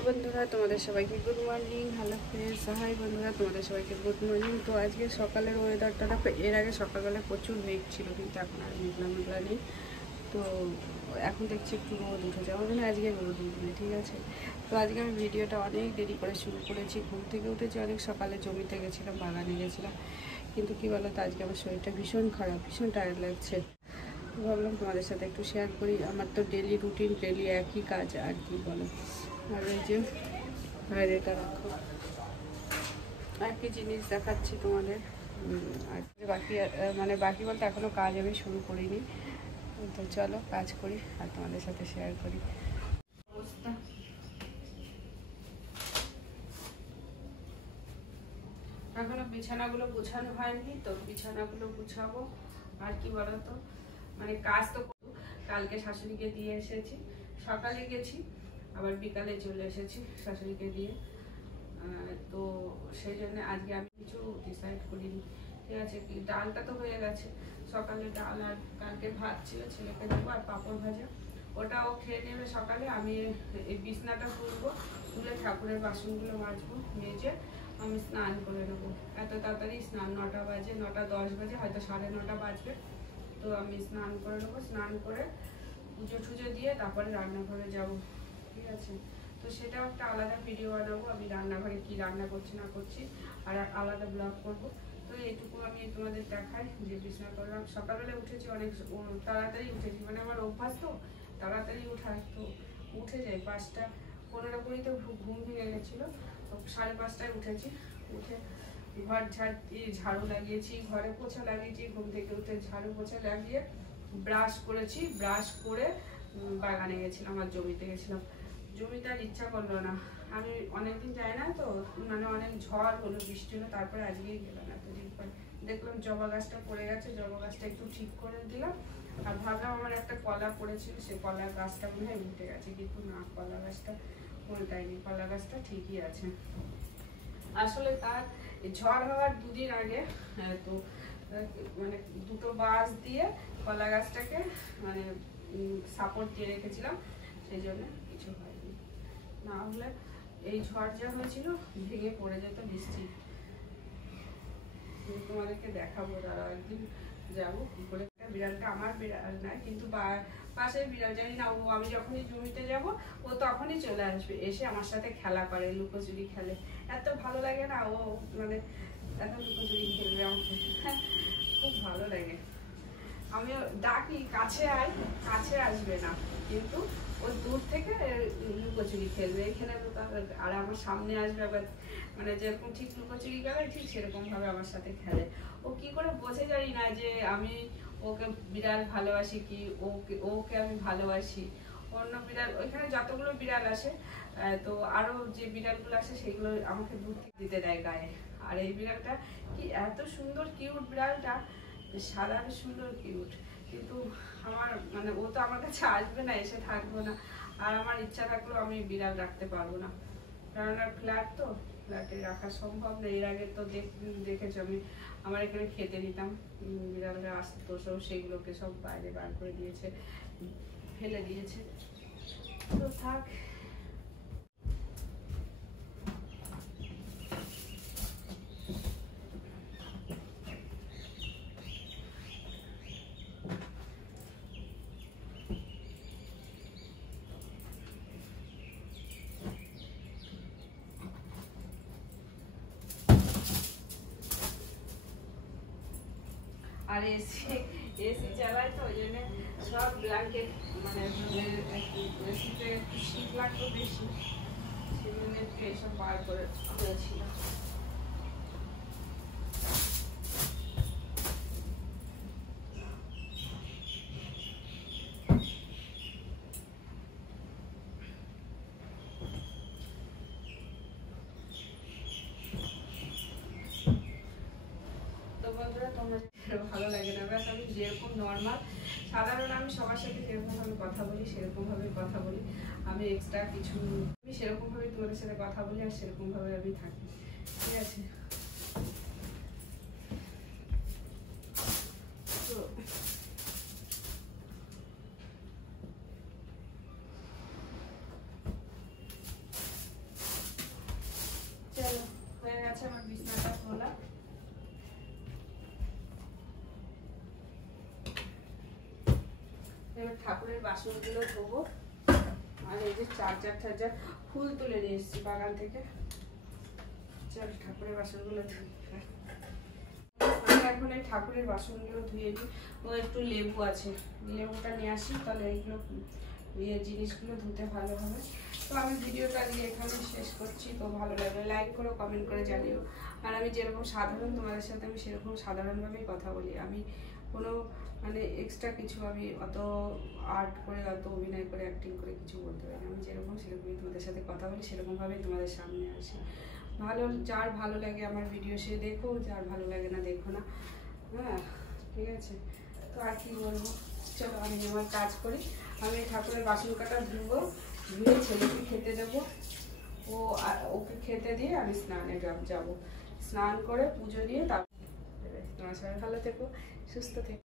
Hello বন্ধুরা, তোমাদের সবাইকে good morning. Hello friends, hi বন্ধুরা, তোমাদের সবাইকে গুড মর্নিং। তো আজকে সকালের ওয়েদারটা এর আগে সকালবেলা প্রচুর মেঘ ছিল, কিন্তু এখন আর মেঘলা মেঘলা নেই। তো এখন দেখছি একটু রোদ উঠেছে, আমার মনে হয় আজকে রোদ উঠবে, ঠিক আছে। তো আজকে আমি ভিডিওটা অনেক দেরি করে শুরু করেছি। ঘুম থেকে উঠেছি অনেক সকালে, জমিতে গেছিলাম, বাগানে গেছিলাম। কিন্তু কী বলো তো, আজকে আমার শরীরটা ভীষণ খারাপ, ভীষণ টায়ার্ড লাগছে। ভাবলাম তোমাদের সাথে একটু শেয়ার করি। আমার তো ডেলি রুটিন, ডেলি একই কাজ, আর কি বলো। আর এই যে বাইরেটা রাখো, একই জিনিস দেখাচ্ছি তোমাদের। আর বাকি বলতে এখনও কাজ আমি শুরু করিনি। তো চলো কাজ করি আর তোমাদের সাথে শেয়ার করি অবস্থা। এখনো বিছানাগুলো গুছানো হয়নি, তো বিছানাগুলো গুছাবো। আর কি বলতো, কাজ তো কালকে শাশুড়িকে দিয়ে এসেছি, সকালে গেছি আবার বিকালে চলে এসেছি শাশুড়িকে দিয়ে। তো সেই জন্য আজকে আমি কিছু ডিসাইড করিনি, ঠিক আছে। ডালটা তো হয়ে গেছে, সকালে ডাল আর কালকে ভাত ছিল, ছেলেকে দেবো, আর পাঁপড় ভাজা, ওটাও খেয়ে নেবে সকালে। আমি এই বিছনাটা তুলবো, তুলে ঠাকুরের বাসনগুলো মাজবো, মেজে আমি স্নান করে নেবো। এত তাড়াতাড়ি স্নান 9টা বাজে, 9টা 10 বাজে, হয়তো 9:30 বাজবে। তো আমি স্নান করে নেবো, স্নান করে পুজো টুজো দিয়ে তারপরে রান্নাঘরে যাব, ঠিক আছে। তো সেটাও একটা আলাদা ভিডিও বানাবো, আমি রান্নাঘরে কি রান্না করছি না করছি, আর আলাদা ব্লগ করব। তো এইটুকু আমি তোমাদের দেখাই যে বিছানা করলাম। সকালবেলা উঠেছি, অনেক তাড়াতাড়ি উঠেছি, আমার অভ্যাস তো তাড়াতাড়ি ওঠা। তো উঠে যাই 5টা 15 কুড়ি, তো ঘুম ভেঙে গেছিলো। তো 5:30টায় উঠেছি, উঠে ঘর ঝাড়ু লাগিয়েছি, ঘরে পোছা লাগিয়েছি, ঘুম থেকে উঠে ঝাড়ু পোছা লাগিয়ে ব্রাশ করেছি, ব্রাশ করে বাগানে গেছিলাম আর জমিতে গেছিলাম। জমিতে আর ইচ্ছা করলো না, আমি অনেকদিন যাই না তো, অনেক ঝড় হলো, বৃষ্টি হলো, তারপরে আজকেই গেলাম। এতদিন পরে দেখলাম জবা গাছটা পড়ে গেছে, জবা গাছটা একটু ঠিক করে দিলাম। আর ভাবলাম আমার একটা কলা পড়েছিল, সেই কলা গাছটা মনে হয় উঠে গেছে, কিন্তু না, কলা গাছটা উল্টায়নি, কলা গাছটা ঠিকই আছে। আসলে তার ঝড় হওয়ার 2 দিন আগে তো দুটো বাঁশ দিয়ে কলা গাছটাকে সাপোর্ট দিয়ে রেখেছিলাম, সেই জন্য কিছু হয়নি। না হলে এই ঝড় যা হয়েছিল ভেঙে পড়ে যেত বৃষ্টি। তোমাদেরকে দেখাবো, দাঁড়াও একদিন যাবো কি করে। বিড়ালটা আমার বিড়াল নয়, কিন্তু পাশের বিড়াল, জানি না, ও আমি যখনই জমিতে যাব ও তখনই চলে আসবে, এসে আমার সাথে খেলা করে, লুকোচুরি খেলে। এত ভালো লাগে না, ও এত লুকোচুরি খেলবে আমাকে, খুব ভালো লাগে। আমি ডাকি কাছে আয়, কাছে আসবে না, কিন্তু ও দূর থেকে লুকোচুরি খেলবে, এখানে আর আমার সামনে আসবে আবার, যেরকম ঠিক লুকোচুরি খেলে ঠিক সেরকম ভাবে আমার সাথে খেলে। ও কি করে বোঝে জানি না যে আমি ওকে বিড়াল ভালোবাসি, কি ওকে আমি ভালোবাসি। অন্য বিড়াল, ওইখানে যতগুলো বিড়াল আসে, তো আরো যে বিড়ালগুলো আসে সেগুলো আমাকে দুধ দিতে দেয় গায়ে। আর এই বিড়ালটা কি এত সুন্দর কিউট, বিড়ালটা সাদা সুন্দর কিউট, কিন্তু আমার ও তো আমার কাছে আসবে না, এসে থাকবো না। আর আমার ইচ্ছা থাকলেও আমি বিড়াল রাখতে পারবো না, কারণ ফ্ল্যাট তো, ফ্ল্যাটে রাখা সম্ভব না। এর আগে তো দেখেছো আমি আমার এখানে খেতে দিতাম, বিড়ালরা আসতো সব, সেগুলোকে সব বাইরে বার করে দিয়েছে, ফেলে দিয়েছে। তো থাক। আর এসি চালাই তো, ওই জন্য সব ব্ল্যাঙ্কেট, এসিতে একটু শীত লাগতো বেশি, সেই জন্য একটু এসব বার করে হয়েছিল। ভালো লাগে না, ব্যাস আমি যেরকম নর্মাল সাধারণ আমি সবার সাথে যেরকম ভাবে কথা বলি সেরকম ভাবে কথা বলি। আমি এক্সট্রা কিছু, আমি সেরকম ভাবে তোমাদের সাথে কথা বলি, আর সেরকম ভাবে আমি থাকি, ঠিক আছে। তো চলো, হয়ে গেছে আমার বিছানাটা খোলা। এবার ঠাকুরের বাসনগুলো ধোবো। আর এই যে চার্জার ফুল তুলে নিয়ে এসেছি বাগান থেকে। চল ঠাকুরের বাসনগুলো ধুই। এখন এই ঠাকুরের বাসনগুলো ধুয়ে দিই। ও একটু লেবু আছে, লেবুটা নিয়ে আসি, তাহলে এইগুলো জিনিসগুলো ধুতে ভালো হবে। তো আমি ভিডিওটা আজকে এখানে শেষ করছি। তো ভালো লাগলে লাইক করো, কমেন্ট করে জানিও। আর আমি যেরকম সাধারণ তোমাদের সাথে আমি সেরকম সাধারণভাবেই কথা বলি। আমি কোনো মানে এক্সট্রা কিছু আমি অত আর্ট করে, অত অভিনয় করে, অ্যাক্টিং করে কিছু বলতে পারি না। আমি যেরকম সেরকমই তোমাদের সাথে কথা বলি, সেরকমভাবেই তোমাদের সামনে আসি। যার ভালো লাগে আমার ভিডিও সে দেখো, যার ভালো লাগে না দেখো না। হ্যাঁ, ঠিক আছে। তো আর কি বলবো, চলো আমি আমার কাজ করি। আমি ঠাকুরের বাসন কাটা ধুবো, ধুয়ে ছেলেকে খেতে দেবো। ওকে খেতে দিয়ে আমি স্নানে যাব। স্নান করে পুজো দিয়ে তারপর তোমার সবাই ভালো থেকো, সুস্থ থেকো।